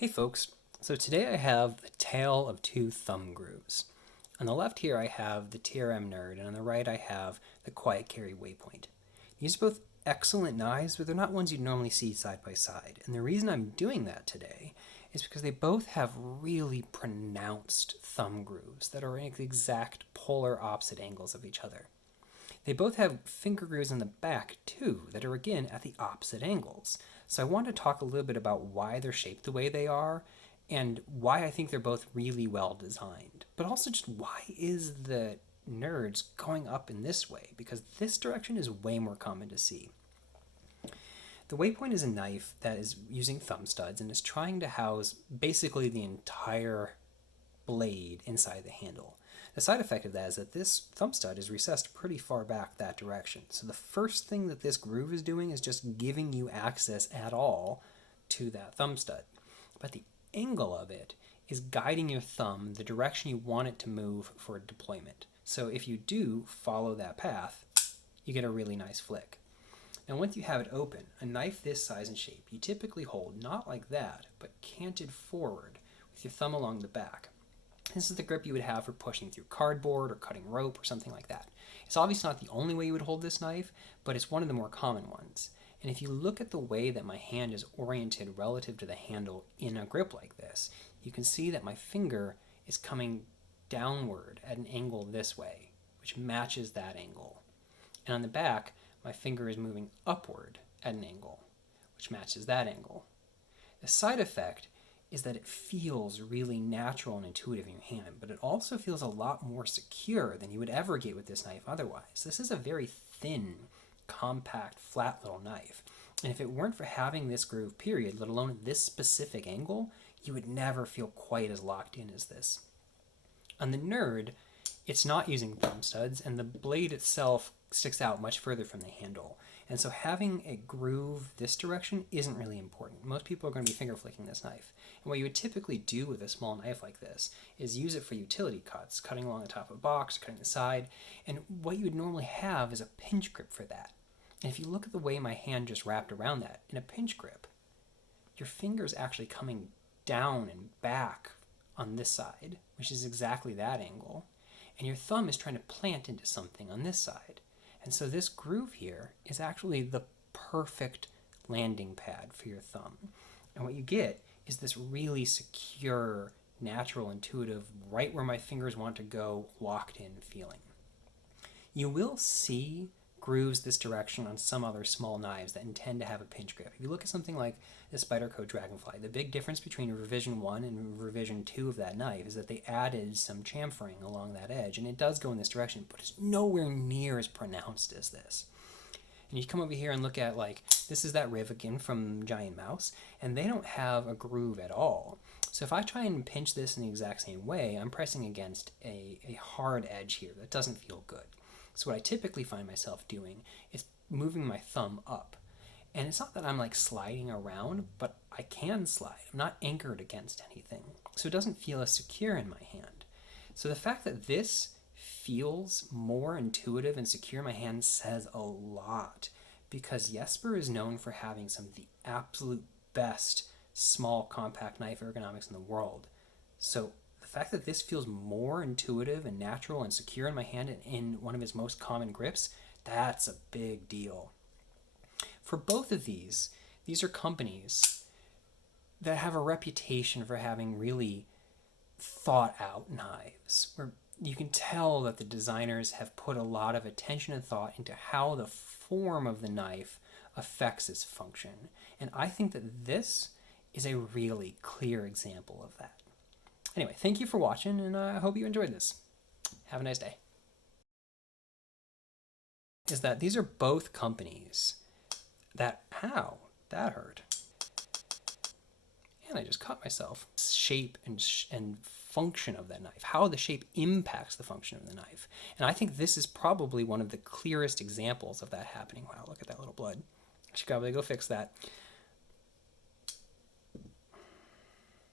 Hey folks, so today I have the tale of two thumb grooves. On the left here I have the TRM Nerd, and on the right I have the Quiet Carry Waypoint. These are both excellent knives, but they're not ones you'd normally see side by side. And the reason I'm doing that today is because they both have really pronounced thumb grooves that are at the exact polar opposite angles of each other. They both have finger grooves in the back too that are again at the opposite angles. So I want to talk a little bit about why they're shaped the way they are and why I think they're both really well designed. But also just why is the Nerds going up in this way? Because this direction is way more common to see. The Waypoint is a knife that is using thumb studs and is trying to house basically the entire blade inside the handle. The side effect of that is that this thumb stud is recessed pretty far back that direction. So the first thing that this groove is doing is just giving you access at all to that thumb stud. But the angle of it is guiding your thumb the direction you want it to move for deployment. So if you do follow that path, you get a really nice flick. Now once you have it open, a knife this size and shape, you typically hold not like that, but canted forward with your thumb along the back. This is the grip you would have for pushing through cardboard or cutting rope or something like that. It's obviously not the only way you would hold this knife, but it's one of the more common ones. And if you look at the way that my hand is oriented relative to the handle in a grip like this, you can see that my finger is coming downward at an angle this way, which matches that angle. And on the back, my finger is moving upward at an angle, which matches that angle. The side effect is that it feels really natural and intuitive in your hand, but it also feels a lot more secure than you would ever get with this knife otherwise. This is a very thin, compact, flat little knife. And if it weren't for having this groove period, let alone this specific angle, you would never feel quite as locked in as this. On the Nerd, it's not using thumb studs, and the blade itself sticks out much further from the handle. And so having a groove this direction isn't really important. Most people are going to be finger flicking this knife. And what you would typically do with a small knife like this is use it for utility cuts, cutting along the top of a box, cutting the side. And what you would normally have is a pinch grip for that. And if you look at the way my hand just wrapped around that, in a pinch grip, your finger is actually coming down and back on this side, which is exactly that angle. And your thumb is trying to plant into something on this side. And so this groove here is actually the perfect landing pad for your thumb. And what you get is this really secure, natural, intuitive, right where my fingers want to go, locked in feeling. You will see grooves this direction on some other small knives that intend to have a pinch grip. If you look at something like the Spyderco Dragonfly, the big difference between revision 1 and revision 2 of that knife is that they added some chamfering along that edge, and it does go in this direction, but it's nowhere near as pronounced as this. And you come over here and look at, like, this is that Riv again from Giant Mouse, and they don't have a groove at all. So if I try and pinch this in the exact same way, I'm pressing against a hard edge here that doesn't feel good. So what I typically find myself doing is moving my thumb up. And it's not that I'm like sliding around, but I can slide. I'm not anchored against anything. So it doesn't feel as secure in my hand. So the fact that this feels more intuitive and secure in my hand says a lot, because Jesper is known for having some of the absolute best small compact knife ergonomics in the world. So the fact that this feels more intuitive and natural and secure in my hand in one of his most common grips, that's a big deal. For both of these are companies that have a reputation for having really thought out knives, where you can tell that the designers have put a lot of attention and thought into how the form of the knife affects its function. And I think that this is a really clear example of that. Anyway, thank you for watching, and I hope you enjoyed this. Have a nice day. Is that these are both companies that, ow, that hurt. And I just cut myself. Shape and function of that knife, how the shape impacts the function of the knife. And I think this is probably one of the clearest examples of that happening. Wow, look at that little blood. I should probably go fix that.